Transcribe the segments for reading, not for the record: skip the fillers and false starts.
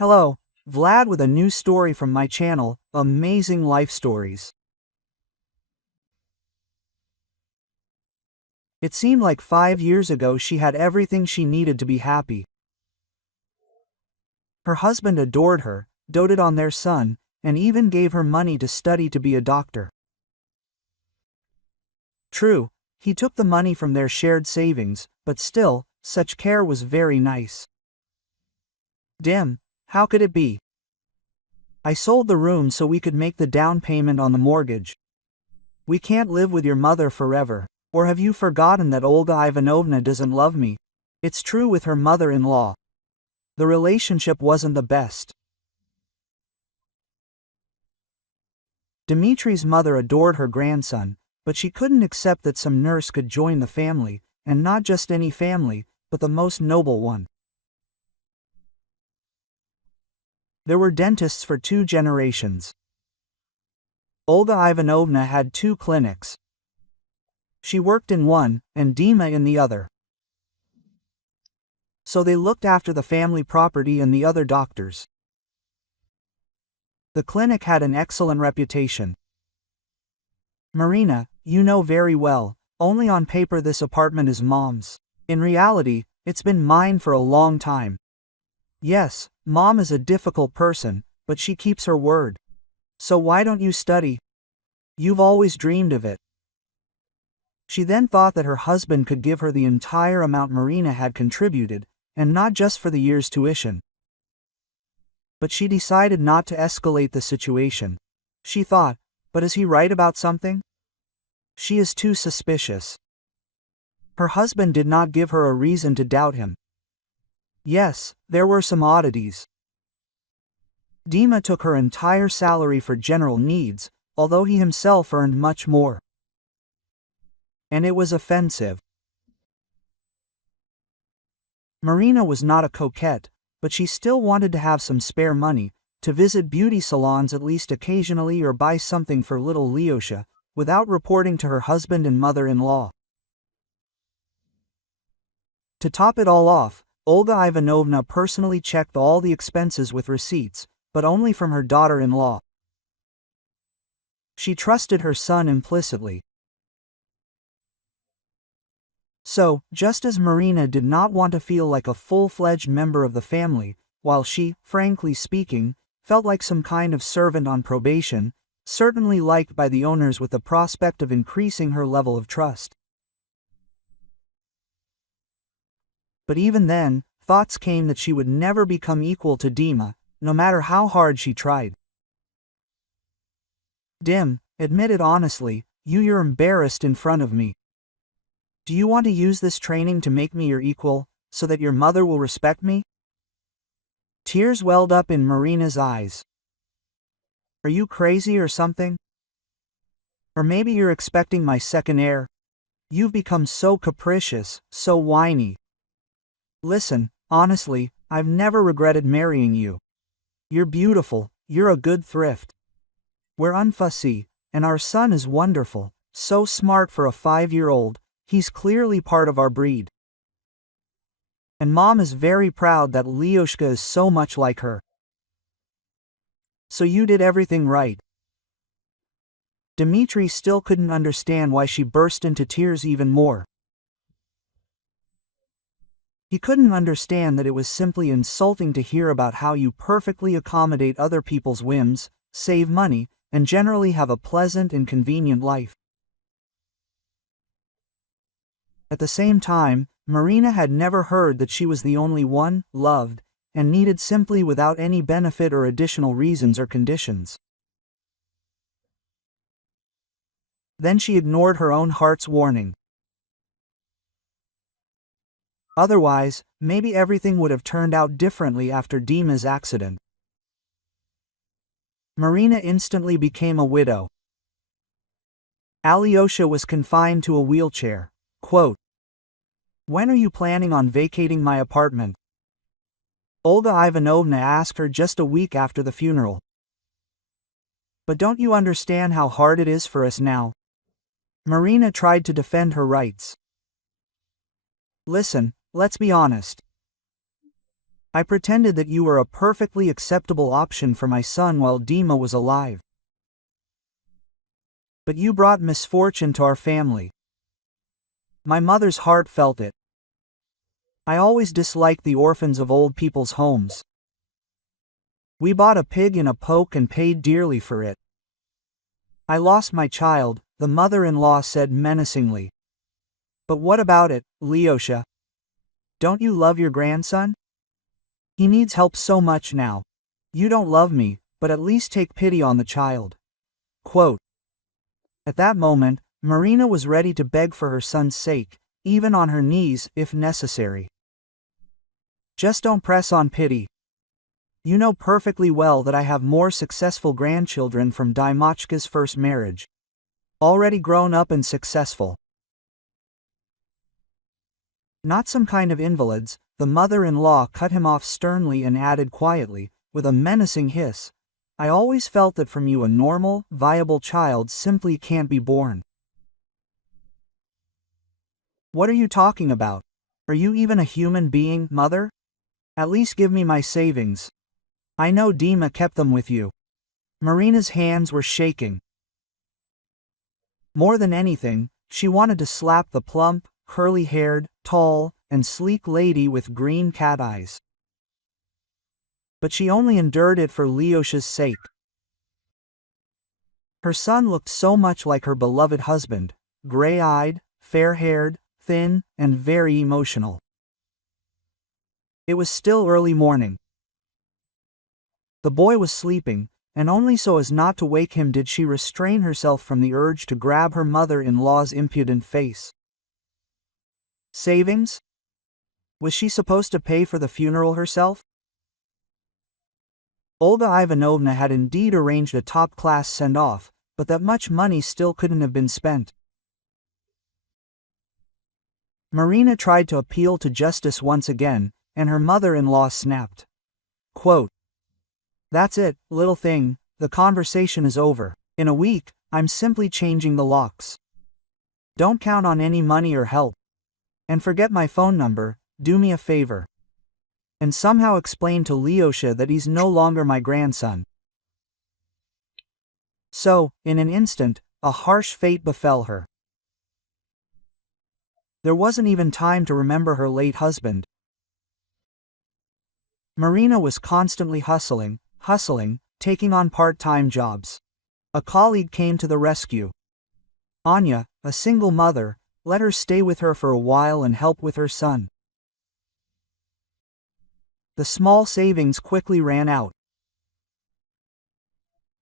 Hello, Vlad with a new story from my channel, Amazing Life Stories. It seemed like 5 years ago she had everything she needed to be happy. Her husband adored her, doted on their son, and even gave her money to study to be a doctor. True, he took the money from their shared savings, but still, such care was very nice. Dim, how could it be? I sold the room so we could make the down payment on the mortgage. We can't live with your mother forever. Or have you forgotten that Olga Ivanovna doesn't love me? It's true with her mother-in-law. The relationship wasn't the best. Dmitri's mother adored her grandson, but she couldn't accept that some nurse could join the family, and not just any family, but the most noble one. There were dentists for 2 generations. Olga Ivanovna had 2 clinics. She worked in one, and Dima in the other. So they looked after the family property and the other doctors. The clinic had an excellent reputation. Marina, you know very well, only on paper this apartment is Mom's. In reality, it's been mine for a long time. Yes, Mom is a difficult person, but she keeps her word. So why don't you study? You've always dreamed of it. She then thought that her husband could give her the entire amount Marina had contributed, and not just for the year's tuition. But she decided not to escalate the situation. She thought, but is he right about something? She is too suspicious. Her husband did not give her a reason to doubt him. Yes, there were some oddities. Dima took her entire salary for general needs, although he himself earned much more. And it was offensive. Marina was not a coquette, but she still wanted to have some spare money, to visit beauty salons at least occasionally or buy something for little Lyosha, without reporting to her husband and mother-in-law. To top it all off, Olga Ivanovna personally checked all the expenses with receipts, but only from her daughter-in-law. She trusted her son implicitly. So, just as Marina did not want to feel like a full-fledged member of the family, while she, frankly speaking, felt like some kind of servant on probation, certainly liked by the owners with the prospect of increasing her level of trust. But even then, thoughts came that she would never become equal to Dima, no matter how hard she tried. Dim, admit it honestly, you're embarrassed in front of me. Do you want to use this training to make me your equal, so that your mother will respect me? Tears welled up in Marina's eyes. Are you crazy or something? Or maybe you're expecting my second heir? You've become so capricious, so whiny. Listen, honestly, I've never regretted marrying you. You're beautiful, you're a good thrift. We're unfussy, and our son is wonderful, so smart for a 5-year-old, he's clearly part of our breed. And Mom is very proud that Lyoshka is so much like her. So you did everything right. Dmitri still couldn't understand why she burst into tears even more. He couldn't understand that it was simply insulting to hear about how you perfectly accommodate other people's whims, save money, and generally have a pleasant and convenient life. At the same time, Marina had never heard that she was the only one, loved, and needed simply without any benefit or additional reasons or conditions. Then she ignored her own heart's warning. Otherwise, maybe everything would have turned out differently after Dima's accident. Marina instantly became a widow. Alyosha was confined to a wheelchair. Quote, "When are you planning on vacating my apartment?" Olga Ivanovna asked her just a week after the funeral. But don't you understand how hard it is for us now? Marina tried to defend her rights. Listen, let's be honest. I pretended that you were a perfectly acceptable option for my son while Dima was alive. But you brought misfortune to our family. My mother's heart felt it. I always disliked the orphans of old people's homes. We bought a pig in a poke and paid dearly for it. I lost my child, the mother-in-law said menacingly. But what about it, Leosha? Don't you love your grandson? He needs help so much now. You don't love me, but at least take pity on the child. Quote. At that moment, Marina was ready to beg for her son's sake, even on her knees if necessary. Just don't press on pity. You know perfectly well that I have more successful grandchildren from Dimochka's first marriage. Already grown up and successful. Not some kind of invalids, the mother-in-law cut him off sternly and added quietly, with a menacing hiss, I always felt that from you a normal, viable child simply can't be born. What are you talking about? Are you even a human being, mother? At least give me my savings. I know Dima kept them with you. Marina's hands were shaking. More than anything, she wanted to slap the plump, curly-haired, tall, and sleek lady with green cat eyes. But she only endured it for Leosha's sake. Her son looked so much like her beloved husband, gray-eyed, fair-haired, thin, and very emotional. It was still early morning. The boy was sleeping, and only so as not to wake him did she restrain herself from the urge to grab her mother-in-law's impudent face. Savings? Was she supposed to pay for the funeral herself? Olga Ivanovna had indeed arranged a top-class send-off, but that much money still couldn't have been spent. Marina tried to appeal to justice once again, and her mother-in-law snapped. Quote, That's it, little thing, the conversation is over. In a week, I'm simply changing the locks. Don't count on any money or help. And forget my phone number, do me a favor. And somehow explain to Leosha that he's no longer my grandson. So, in an instant, a harsh fate befell her. There wasn't even time to remember her late husband. Marina was constantly hustling, taking on part-time jobs. A colleague came to the rescue. Anya, a single mother, let her stay with her for a while and help with her son. The small savings quickly ran out.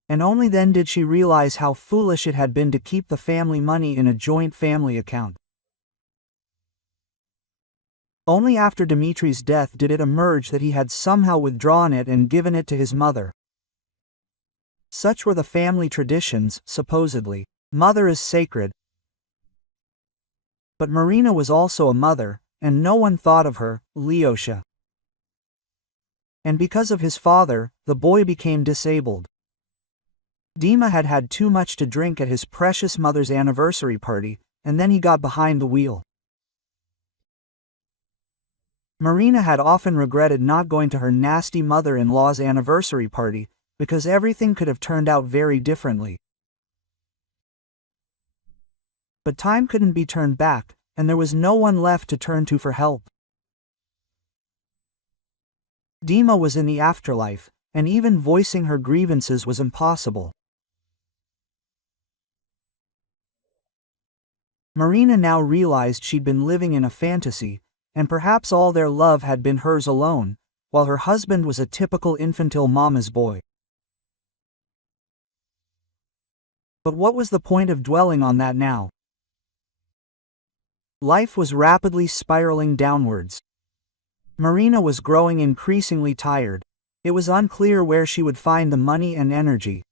And only then did she realize how foolish it had been to keep the family money in a joint family account. Only after Dmitri's death did it emerge that he had somehow withdrawn it and given it to his mother. Such were the family traditions, supposedly. Mother is sacred. But Marina was also a mother, and no one thought of her, Leosha. And because of his father, the boy became disabled. Dima had had too much to drink at his precious mother's anniversary party, and then he got behind the wheel. Marina had often regretted not going to her nasty mother-in-law's anniversary party, because everything could have turned out very differently. But time couldn't be turned back, and there was no one left to turn to for help. Dima was in the afterlife, and even voicing her grievances was impossible. Marina now realized she'd been living in a fantasy, and perhaps all their love had been hers alone, while her husband was a typical infantile mama's boy. But what was the point of dwelling on that now? Life was rapidly spiraling downwards. Marina was growing increasingly tired. It was unclear where she would find the money and energy.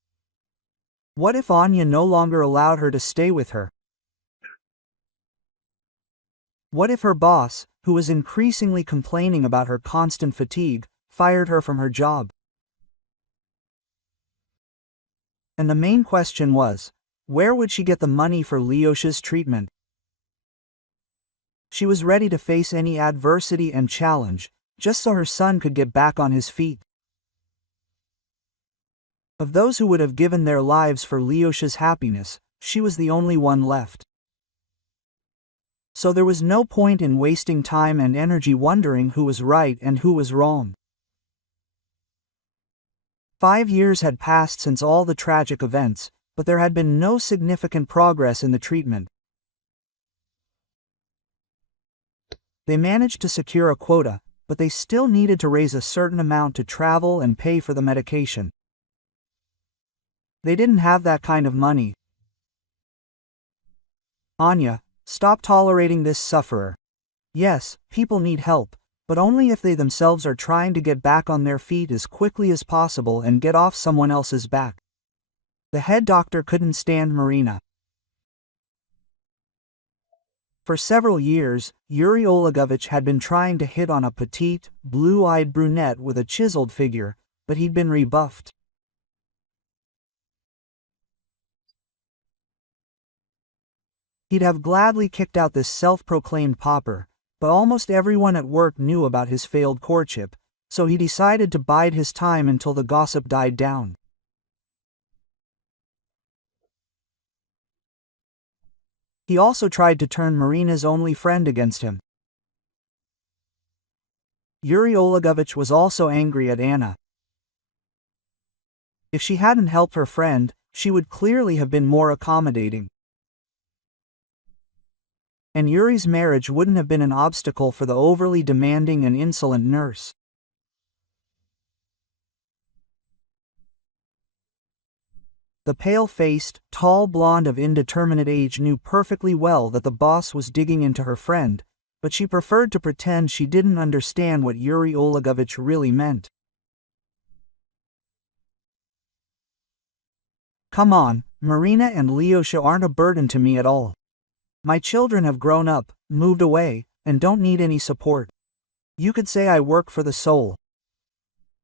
What if Anya no longer allowed her to stay with her? What if her boss, who was increasingly complaining about her constant fatigue, fired her from her job? And the main question was, where would she get the money for Leosha's treatment? She was ready to face any adversity and challenge, just so her son could get back on his feet. Of those who would have given their lives for Lyosha's happiness, she was the only one left. So there was no point in wasting time and energy wondering who was right and who was wrong. 5 years had passed since all the tragic events, but there had been no significant progress in the treatment. They managed to secure a quota, but they still needed to raise a certain amount to travel and pay for the medication. They didn't have that kind of money. Anya, stop tolerating this sufferer. Yes, people need help, but only if they themselves are trying to get back on their feet as quickly as possible and get off someone else's back. The head doctor couldn't stand Marina. For several years, Yuri Olegovich had been trying to hit on a petite, blue-eyed brunette with a chiseled figure, but he'd been rebuffed. He'd have gladly kicked out this self-proclaimed pauper, but almost everyone at work knew about his failed courtship, so he decided to bide his time until the gossip died down. He also tried to turn Marina's only friend against him. Yuri Olegovich was also angry at Anna. If she hadn't helped her friend, she would clearly have been more accommodating. And Yuri's marriage wouldn't have been an obstacle for the overly demanding and insolent nurse. The pale-faced, tall blonde of indeterminate age knew perfectly well that the boss was digging into her friend, but she preferred to pretend she didn't understand what Yuri Olegovich really meant. Come on, Marina and Lyosha aren't a burden to me at all. My children have grown up, moved away, and don't need any support. You could say I work for the soul.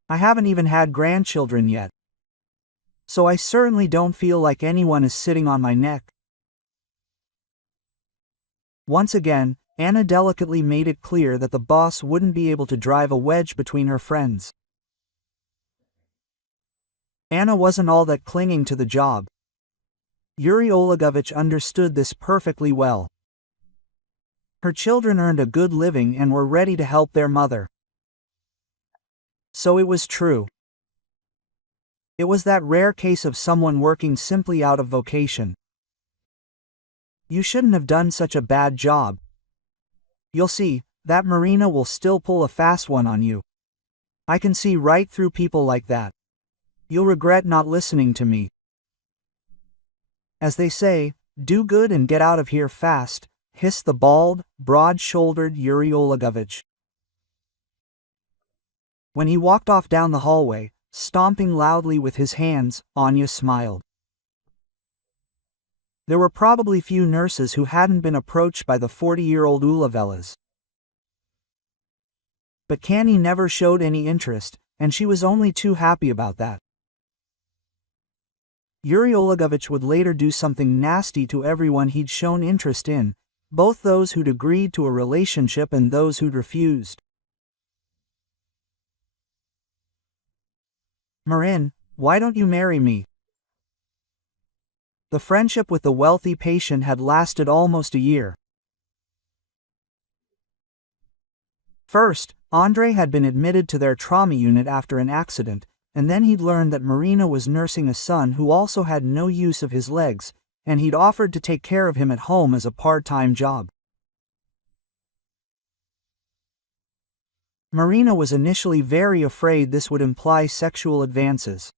I haven't even had grandchildren yet. So I certainly don't feel like anyone is sitting on my neck. Once again, Anna delicately made it clear that the boss wouldn't be able to drive a wedge between her friends. Anna wasn't all that clinging to the job. Yuri Olegovich understood this perfectly well. Her children earned a good living and were ready to help their mother. So it was true. It was that rare case of someone working simply out of vocation. You shouldn't have done such a bad job. You'll see, that Marina will still pull a fast one on you. I can see right through people like that. You'll regret not listening to me. As they say, do good and get out of here fast, hissed the bald, broad-shouldered Yuri Olegovich. When he walked off down the hallway, stomping loudly with his hands, Anya smiled. There were probably few nurses who hadn't been approached by the 40-year-old Ulavelas. But Kani never showed any interest, and she was only too happy about that. Yuri Olegovich would later do something nasty to everyone he'd shown interest in, both those who'd agreed to a relationship and those who'd refused. Marin, why don't you marry me? The friendship with the wealthy patient had lasted almost a year. First, Andrei had been admitted to their trauma unit after an accident, and then he'd learned that Marina was nursing a son who also had no use of his legs, and he'd offered to take care of him at home as a part-time job. Marina was initially very afraid this would imply sexual advances.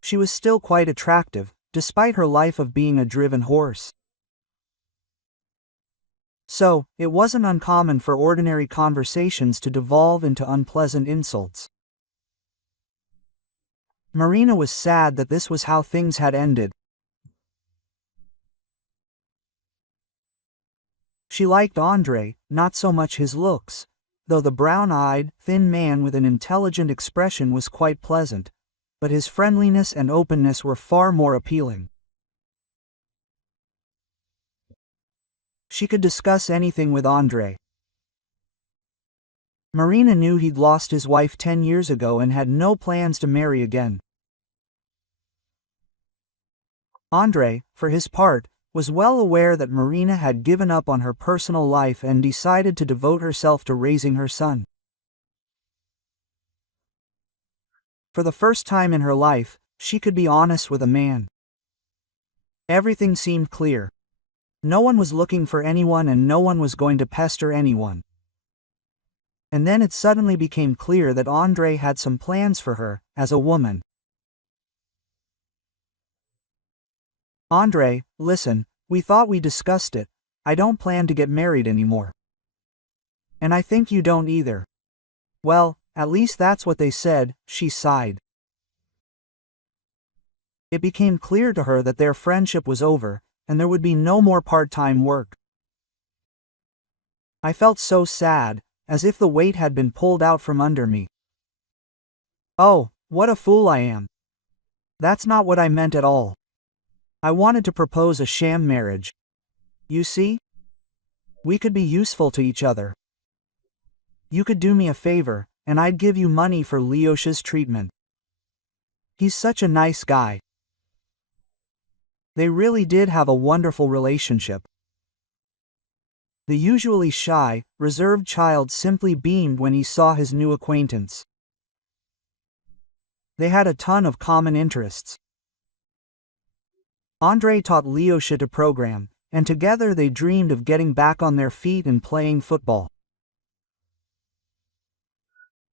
She was still quite attractive, despite her life of being a driven horse. So, it wasn't uncommon for ordinary conversations to devolve into unpleasant insults. Marina was sad that this was how things had ended. She liked Andrei, not so much his looks, though the brown-eyed, thin man with an intelligent expression was quite pleasant, but his friendliness and openness were far more appealing. She could discuss anything with Andrei. Marina knew he'd lost his wife 10 years ago and had no plans to marry again. Andre, for his part, was well aware that Marina had given up on her personal life and decided to devote herself to raising her son. For the first time in her life, she could be honest with a man. Everything seemed clear. No one was looking for anyone and no one was going to pester anyone. And then it suddenly became clear that Andre had some plans for her, as a woman. Andre, listen, we thought we discussed it. I don't plan to get married anymore. And I think you don't either. Well, at least that's what they said, she sighed. It became clear to her that their friendship was over, and there would be no more part-time work. I felt so sad, as if the weight had been pulled out from under me. Oh, what a fool I am. That's not what I meant at all. I wanted to propose a sham marriage. You see? We could be useful to each other. You could do me a favor, and I'd give you money for Leosha's treatment. He's such a nice guy. They really did have a wonderful relationship. The usually shy, reserved child simply beamed when he saw his new acquaintance. They had a ton of common interests. Andre taught Leosha to program, and together they dreamed of getting back on their feet and playing football.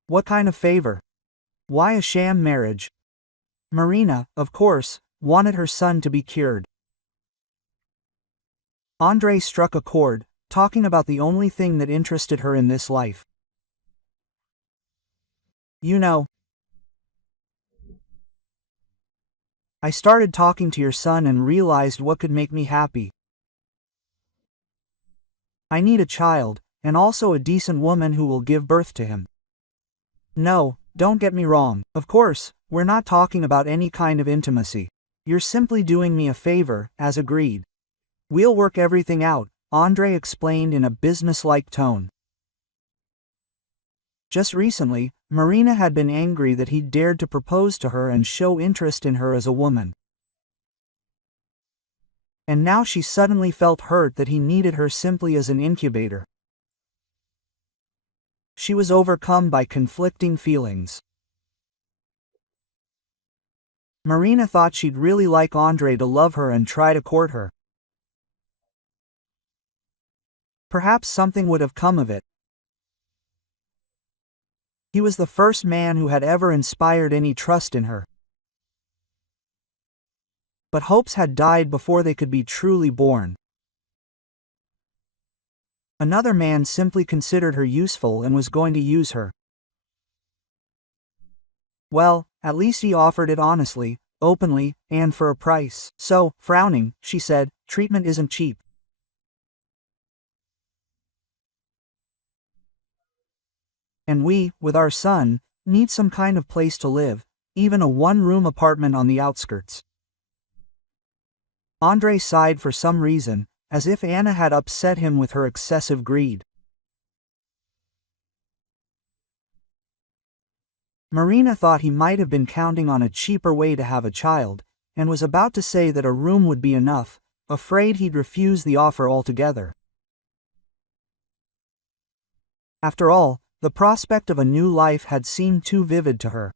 What kind of favor? Why a sham marriage? Marina, of course, wanted her son to be cured. Andre struck a chord, talking about the only thing that interested her in this life. You know, I started talking to your son and realized what could make me happy. I need a child, and also a decent woman who will give birth to him. No, don't get me wrong, of course, we're not talking about any kind of intimacy. You're simply doing me a favor, as agreed. We'll work everything out, Andre explained in a business-like tone. Just recently, Marina had been angry that he'd dared to propose to her and show interest in her as a woman. And now she suddenly felt hurt that he needed her simply as an incubator. She was overcome by conflicting feelings. Marina thought she'd really like Andre to love her and try to court her. Perhaps something would have come of it. He was the first man who had ever inspired any trust in her. But hopes had died before they could be truly born. Another man simply considered her useful and was going to use her. Well, at least he offered it honestly, openly, and for a price. So, frowning, she said, treatment isn't cheap. And we, with our son, need some kind of place to live, even a one-room apartment on the outskirts. Andre sighed for some reason, as if Anna had upset him with her excessive greed. Marina thought he might have been counting on a cheaper way to have a child, and was about to say that a room would be enough, afraid he'd refuse the offer altogether. After all, the prospect of a new life had seemed too vivid to her.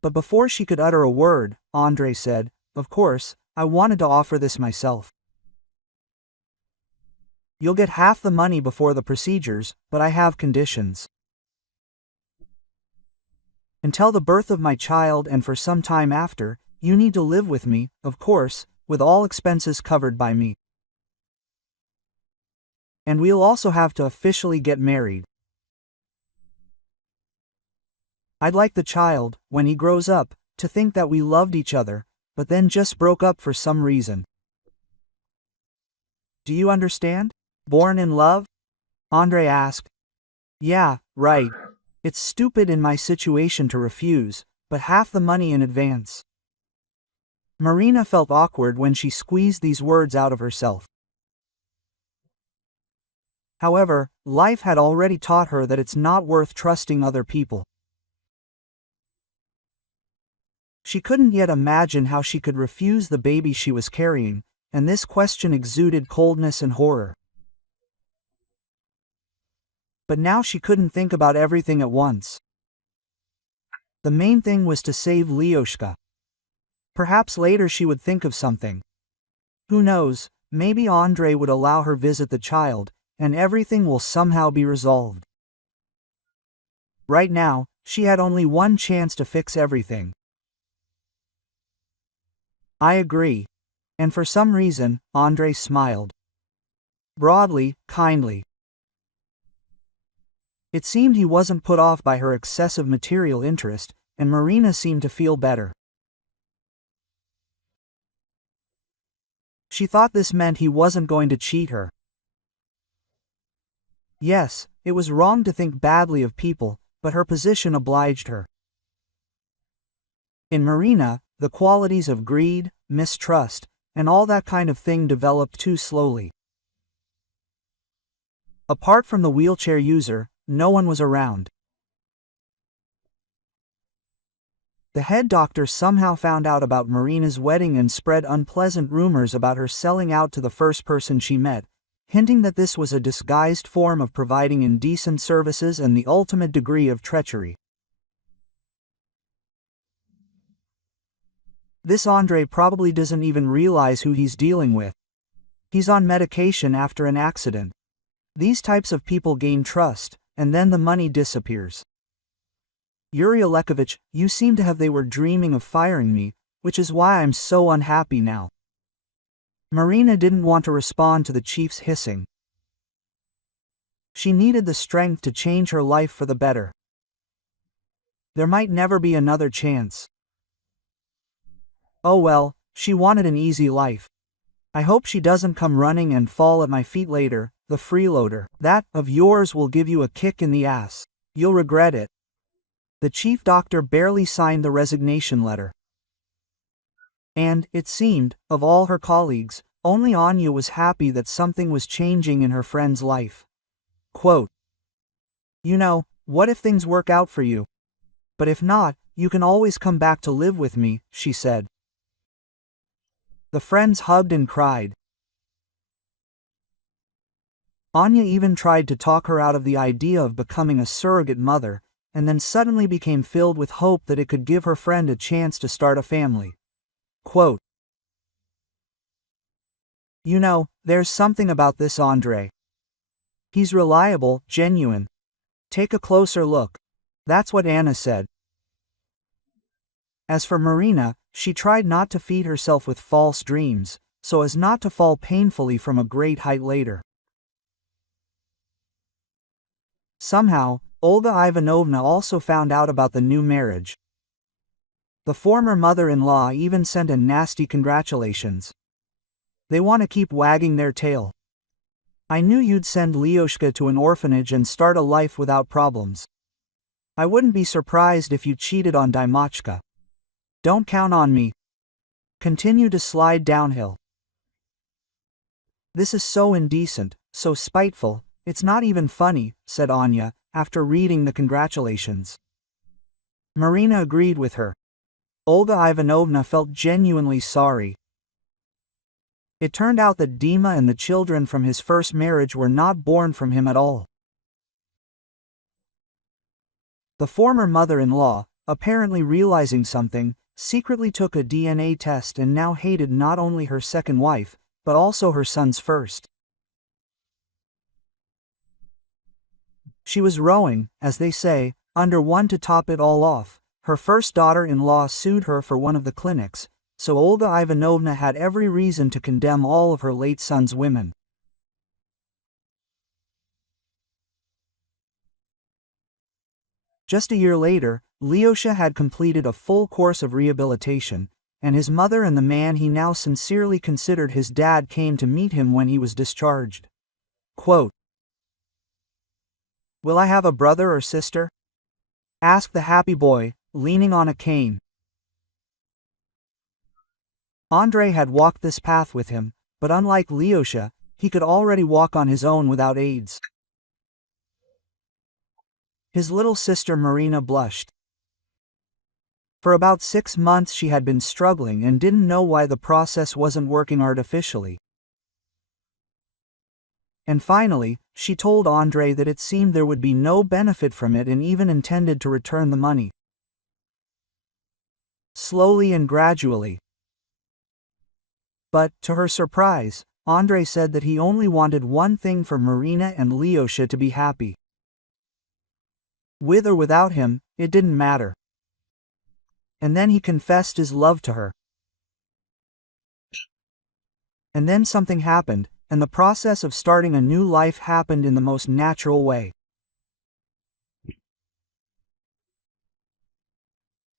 But before she could utter a word, Andre said, "Of course, I wanted to offer this myself. You'll get half the money before the procedures, but I have conditions. Until the birth of my child and for some time after, you need to live with me, of course, with all expenses covered by me. And we'll also have to officially get married. I'd like the child, when he grows up, to think that we loved each other, but then just broke up for some reason. Do you understand? Born in love?" Andre asked. "Yeah, right. It's stupid in my situation to refuse, but half the money in advance." Marina felt awkward when she squeezed these words out of herself. However, life had already taught her that it's not worth trusting other people. She couldn't yet imagine how she could refuse the baby she was carrying, and this question exuded coldness and horror. But now she couldn't think about everything at once. The main thing was to save Lyoshka. Perhaps later she would think of something. Who knows, maybe Andrei would allow her visit the child, and everything will somehow be resolved. Right now, she had only one chance to fix everything. I agree. And for some reason, Andrei smiled. Broadly, kindly. It seemed he wasn't put off by her excessive material interest, and Marina seemed to feel better. She thought this meant he wasn't going to cheat her. Yes, it was wrong to think badly of people, but her position obliged her. In Marina, the qualities of greed, mistrust, and all that kind of thing developed too slowly. Apart from the wheelchair user, no one was around. The head doctor somehow found out about Marina's wedding and spread unpleasant rumors about her selling out to the first person she met, hinting that this was a disguised form of providing indecent services and the ultimate degree of treachery. This Andrei probably doesn't even realize who he's dealing with. He's on medication after an accident. These types of people gain trust, and then the money disappears. Yuri Alekovich, you seem to have they were dreaming of firing me, which is why I'm so unhappy now. Marina didn't want to respond to the chief's hissing. She needed the strength to change her life for the better. There might never be another chance. Oh well, she wanted an easy life. I hope she doesn't come running and fall at my feet later. The freeloader, that of yours will give you a kick in the ass. You'll regret it. The chief doctor barely signed the resignation letter. And, it seemed, of all her colleagues, only Anya was happy that something was changing in her friend's life. Quote, you know, what if things work out for you? But if not, you can always come back to live with me, she said. The friends hugged and cried. Anya even tried to talk her out of the idea of becoming a surrogate mother, and then suddenly became filled with hope that it could give her friend a chance to start a family. Quote, you know, there's something about this Andrei. He's reliable, genuine. Take a closer look. That's what Anna said. As for Marina, she tried not to feed herself with false dreams, so as not to fall painfully from a great height later. Somehow, Olga Ivanovna also found out about the new marriage. The former mother-in-law even sent a nasty congratulations. They want to keep wagging their tail. I knew you'd send Lyoshka to an orphanage and start a life without problems. I wouldn't be surprised if you cheated on Dymochka. Don't count on me. Continue to slide downhill. This is so indecent, so spiteful, it's not even funny, said Anya, after reading the congratulations. Marina agreed with her. Olga Ivanovna felt genuinely sorry. It turned out that Dima and the children from his first marriage were not born from him at all. The former mother-in-law, apparently realizing something, secretly took a DNA test and now hated not only her second wife, but also her son's first. She was rowing, as they say, under one to top it all off. Her first daughter-in-law sued her for one of the clinics, so Olga Ivanovna had every reason to condemn all of her late son's women. Just a year later, Lyosha had completed a full course of rehabilitation, and his mother and the man he now sincerely considered his dad came to meet him when he was discharged. Quote, will I have a brother or sister? Asked the happy boy, leaning on a cane. Andrei had walked this path with him, but unlike Lyosha, he could already walk on his own without aids. His little sister Marina blushed. For about 6 months she had been struggling and didn't know why the process wasn't working artificially. And finally, she told Andre that it seemed there would be no benefit from it and even intended to return the money. Slowly and gradually. But, to her surprise, Andre said that he only wanted one thing for Marina and Lyosha to be happy. With or without him, it didn't matter. And then he confessed his love to her. And then something happened, and the process of starting a new life happened in the most natural way.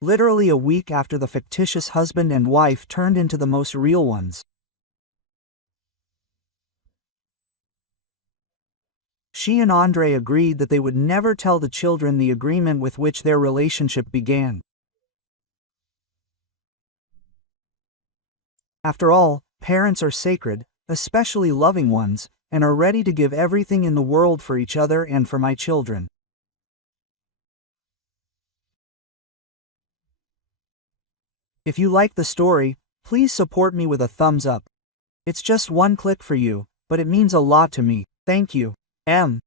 Literally a week after the fictitious husband and wife turned into the most real ones. She and Andre agreed that they would never tell the children the agreement with which their relationship began. After all, parents are sacred, especially loving ones, and are ready to give everything in the world for each other and for my children. If you like the story, please support me with a thumbs up. It's just one click for you, but it means a lot to me. Thank you. M.